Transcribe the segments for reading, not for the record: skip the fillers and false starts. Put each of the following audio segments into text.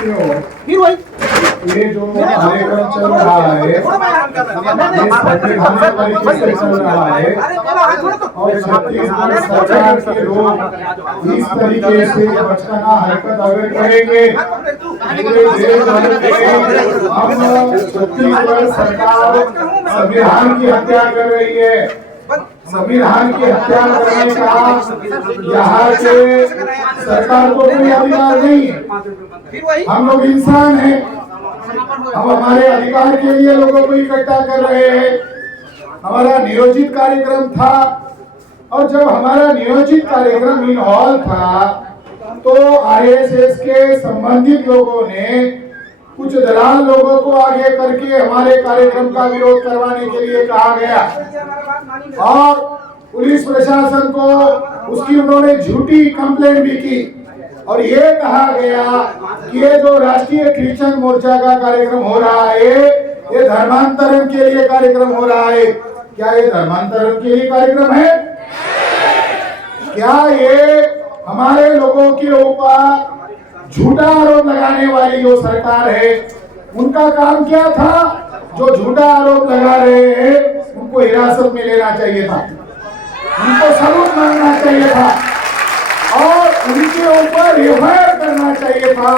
साथियों, ये जो कार्यक्रम चल रहा है, ये संविधान तरीके से चल रहा है और छत्तीसगढ़ सरकार के लोग इस तरीके से बचकाना हरकत अगर करेंगे, पूरे देश भर में हम छत्तीसगढ़ सरकार संविधान की हत्या कर रही है। संविधान की हत्या करने का यहाँ के सरकार को कोई अधिकार नहीं है। हम लोग इंसान हैं, हम हमारे अधिकार के लिए लोगों को इकट्ठा कर रहे हैं। हमारा नियोजित कार्यक्रम था और जब हमारा नियोजित कार्यक्रम इन हॉल था तो आरएसएस के संबंधित लोगों ने कुछ दलाल लोगों को आगे करके हमारे कार्यक्रम का विरोध करवाने के लिए कहा गया और पुलिस प्रशासन को उसकी उन्होंने झूठी कंप्लेंट भी की और ये कहा गया कि ये जो राष्ट्रीय क्रिश्चियन मोर्चा का कार्यक्रम हो रहा है ये धर्मांतरण के लिए कार्यक्रम हो रहा है। क्या ये धर्मांतरण के लिए कार्यक्रम है? क्या ये हमारे लोगों के ऊपर झूठा आरोप लगाने वाली जो सरकार है उनका काम क्या था? जो झूठा आरोप लगा रहे हैं उनको हिरासत में लेना चाहिए था, उनको सबूत मांगना चाहिए था और उनके ऊपर एफआईआर करना चाहिए था।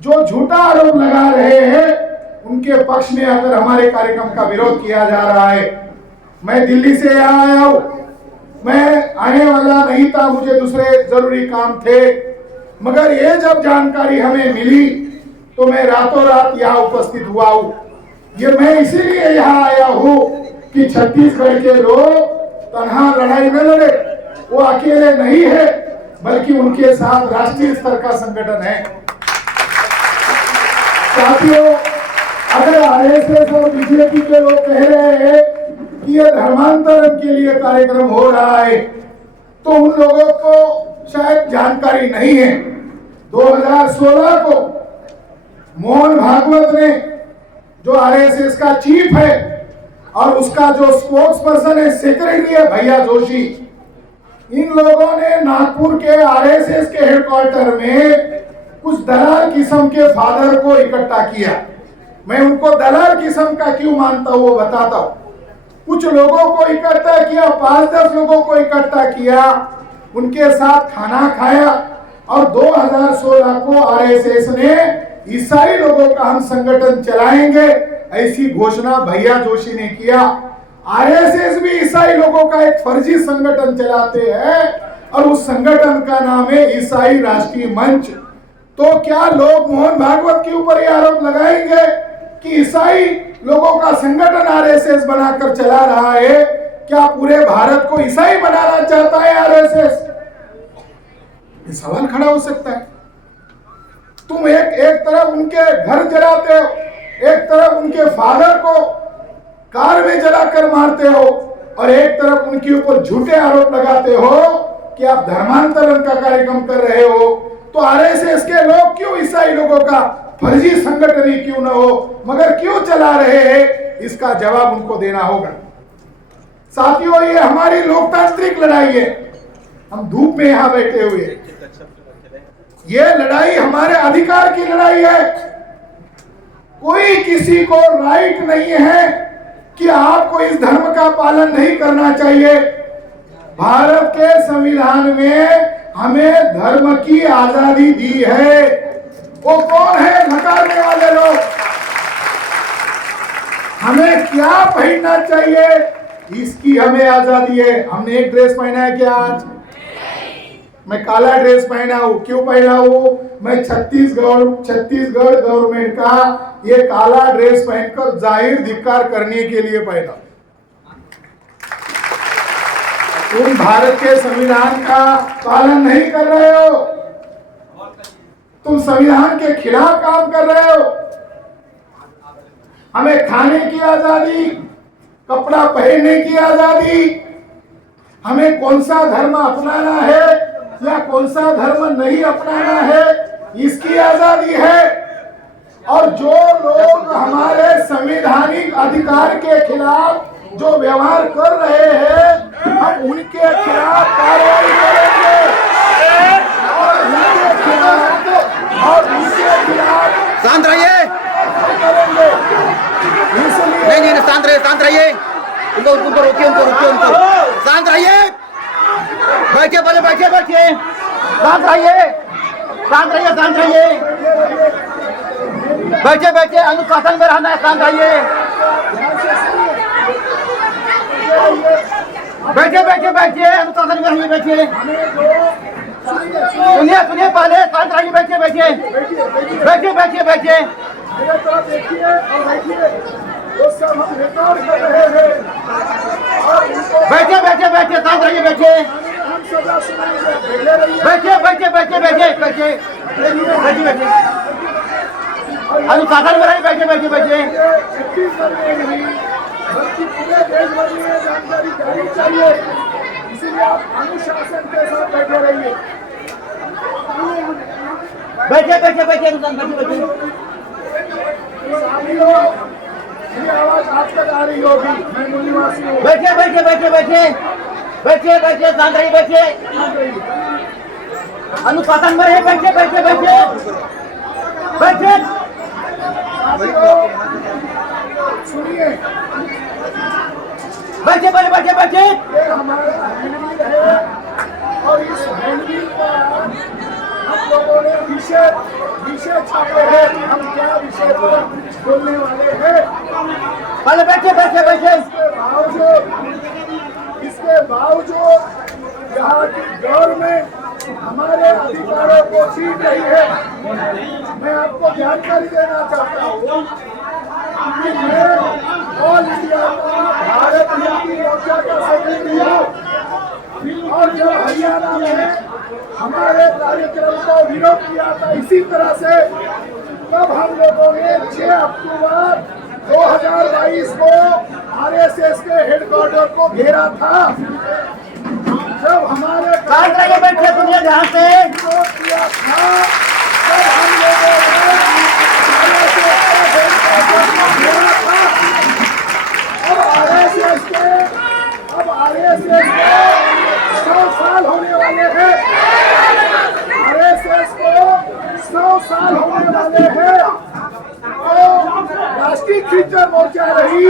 जो झूठा आरोप लगा रहे हैं उनके पक्ष में अगर हमारे कार्यक्रम का विरोध किया जा रहा है। मैं दिल्ली से यहाँ आया हूँ, मैं आने वाला नहीं था, मुझे दूसरे जरूरी काम थे, मगर ये जब जानकारी हमें मिली तो मैं रातों रात यहाँ उपस्थित हुआ हूँ। ये मैं इसीलिए यहाँ आया हूँ कि छत्तीसगढ़ के लोग तनहा लड़ाई में लड़े, वो अकेले नहीं है बल्कि उनके साथ राष्ट्रीय स्तर का संगठन है। साथियों, अगर आरएसएस और बीजेपी के लोग कह रहे हैं कि ये धर्मांतरण के लिए कार्यक्रम हो रहा है तो उन लोगों को शायद जानकारी नहीं है। 2016 को मोहन भागवत ने, जो आरएसएस का चीफ है और उसका जो स्पोक्स पर्सन है, सेक्रेटरी है भैया जोशी, इन लोगों ने नागपुर के आरएसएस के हेडक्वार्टर में कुछ दलाल किस्म के फादर को इकट्ठा किया। मैं उनको दलाल किस्म का क्यों मानता हूं वो बताता हूं। कुछ लोगों को इकट्ठा किया, 5-10 लोगों को इकट्ठा किया, उनके साथ खाना खाया और 2016 को आरएसएस ने ईसाई लोगों का हम संगठन चलाएंगे ऐसी घोषणा भैया जोशी ने किया। आरएसएस भी ईसाई लोगों का एक फर्जी संगठन चलाते हैं और उस संगठन का नाम है ईसाई राष्ट्रीय मंच। तो क्या लोग मोहन भागवत के ऊपर यह आरोप लगाएंगे कि ईसाई लोगों का संगठन आरएसएस बनाकर चला रहा है? क्या पूरे भारत को ईसाई बनाना चाहता है आरएसएस? ये सवाल खड़ा हो सकता है। तुम एक तरफ उनके घर जलाते हो, एक तरफ उनके फादर को कार में जलाकर मारते हो और एक तरफ उनके ऊपर झूठे आरोप लगाते हो कि आप धर्मांतरण का कार्यक्रम कर रहे हो। तो आरएसएस के लोग क्यों ईसाई लोगों का फर्जी संगठन ही क्यों न हो मगर क्यों चला रहे हैं, इसका जवाब उनको देना होगा। साथियों, ये हमारी लोकतांत्रिक लड़ाई है। हम धूप में यहां बैठे हुए, ये लड़ाई हमारे अधिकार की लड़ाई है। कोई किसी को राइट नहीं है कि आपको इस धर्म का पालन नहीं करना चाहिए। भारत के संविधान में हमें धर्म की आजादी दी है। वो कौन है नकारने वाले लोग? हमें क्या पहनना चाहिए इसकी हमें आजादी है। हमने एक ड्रेस पहना है क्या आज? मैं काला ड्रेस पहना हूं। क्यों पहना हूं? मैं छत्तीसगढ़ गवर्नमेंट का ये काला ड्रेस पहनकर जाहिर धिक्कार करने के लिए पहना। तुम भारत के संविधान का पालन नहीं कर रहे हो, तुम संविधान के खिलाफ काम कर रहे हो। हमें खाने की आजादी, कपड़ा पहनने की आजादी, हमें कौन सा धर्म अपनाना है या कौन सा धर्म नहीं अपनाना है इसकी आजादी है। और जो लोग हमारे संवैधानिक अधिकार के खिलाफ जो व्यवहार कर रहे हैं हम उनके खिलाफ कार्रवाई करेंगे और उनके खिलाफ उनको। शांत रहिए, बैठिए, बोले बैठिए, बैठिए, शांत रहिए, शांत रहिए, शांत रहिए, बैठिए, बैठिए, अनुशासन में रहना है, शांत रहिए, बैठिए, बैठिए, बैठिए, अनुशासन में रहिए, बैठिए, सुनिए, सुनिए, पहले शांत रहिए, बैठिए, बैठिए, बैठिए, बैठिए, बैठिए, बैठिए, बैठिए, बैठिए, शांत रहिए, बैठिए, बैठिए, बैठिए, बैठिए, बैठिए, बैठिए, बैठिए, बैठिए, अनुशासन में रहिए, बैठिए, बैठिए, बैठिए, पूरे देश भर में जानकारी जानी चाहिए, इसीलिए आप अनुशासन के साथ बैठे रहिए। बैठिए, बैठिए, बैठिए, अनुशासन, बैठिए, ये आवाज आप तक आ रही होगी, मैं मूल निवासी हूँ। बैठिए, बैठिए, बैठिए, बैठिए, बैठिए, बैठिए, शांत रहिए, बैठिए, अनुशासन में रहिए, बैठिए, बैठिए, बैठिए, बैठिए, सुनिए, बैठिए, बैठिए, बैठिए, बैठिए, ये हमारा हैंडबिल है और इस हैंडबिल पर हम लोगों ने विषय छापे हैं, हम क्या विषय पर बोलने वाले हैं। पहले बैठिए, बैठिए, बैठिए, इसके बावजूद यहाँ की गवर्नमेंट हमारे अधिकारों को छीन रही है। मैं आपको जानकारी देना चाहता हूँ कि मैं ऑल इंडिया का भारत मुक्ति मोर्चा का सेक्रेटरी हूँ और जब हरियाणा में हमारे कार्यक्रम को विरोध किया था इसी तरह से, तब हम लोगों ने 6 अक्टूबर 2022 को आरएसएस के हेडक्वार्टर को घेरा था। जब हमारे शांत रहिए, बैठिए, सुनिए ध्यान से, विरोध किया था तब हम लोगों ने आरएसएस के हेडक्वार्टर को घेरा था। अब आरएसएस के 100 साल होने वाले हैं, आरएसएस को 100 साल होने वाले हैं। तो राष्ट्रीय खिंचर मोर्चा रही,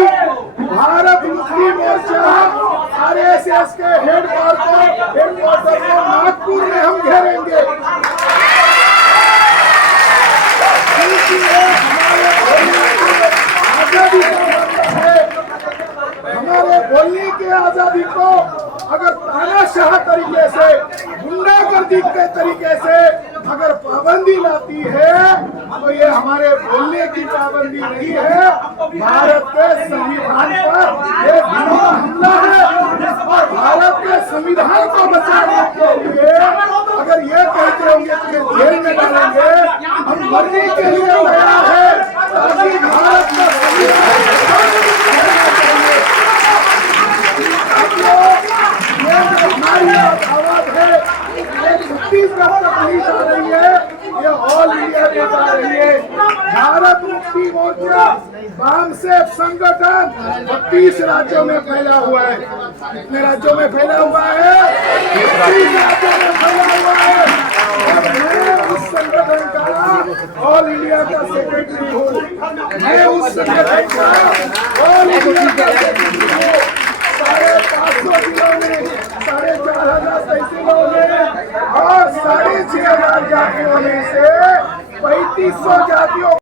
भारत मुक्ति मोर्चा आरएसएस के हेडक्वार्टर को नागपुर में हम घेरेंगे। आजादी का मतलब है, हमारे बोलने की आजादी को अगर तानाशाह तरीके से, गुंडागर्दी के तरीके से अगर पाबंदी लाती है तो ये हमारे बोलने की पाबंदी नहीं है, भारत के संविधान पर ये घृणा हमला है। और भारत के संविधान को बचाने के लिए अगर ये कहते होंगे कि जेल में डालेंगे, हम मरने के लिए तैयार है ताकि भारत का संविधान हमारी आवाज है, ये छत्तीसगढ़ तक नहीं जा रही है, ये ऑल इंडिया में जा रही है। भारत मुक्ति मोर्चा वामसेफ संगठन 32 राज्यों में फैला हुआ है। कितने राज्यों में फैला हुआ है? 32 राज्यों में फैला हुआ है। और मैं उस संगठन का ऑल इंडिया का सेक्रेटरी हूँ। मैं उस संगठन का ऑल इंडिया का सेक्रेटरी हूँ। 550 जिलों में 4,500 तहसीलों में और 6,500 जातियों में से 3500 जातियों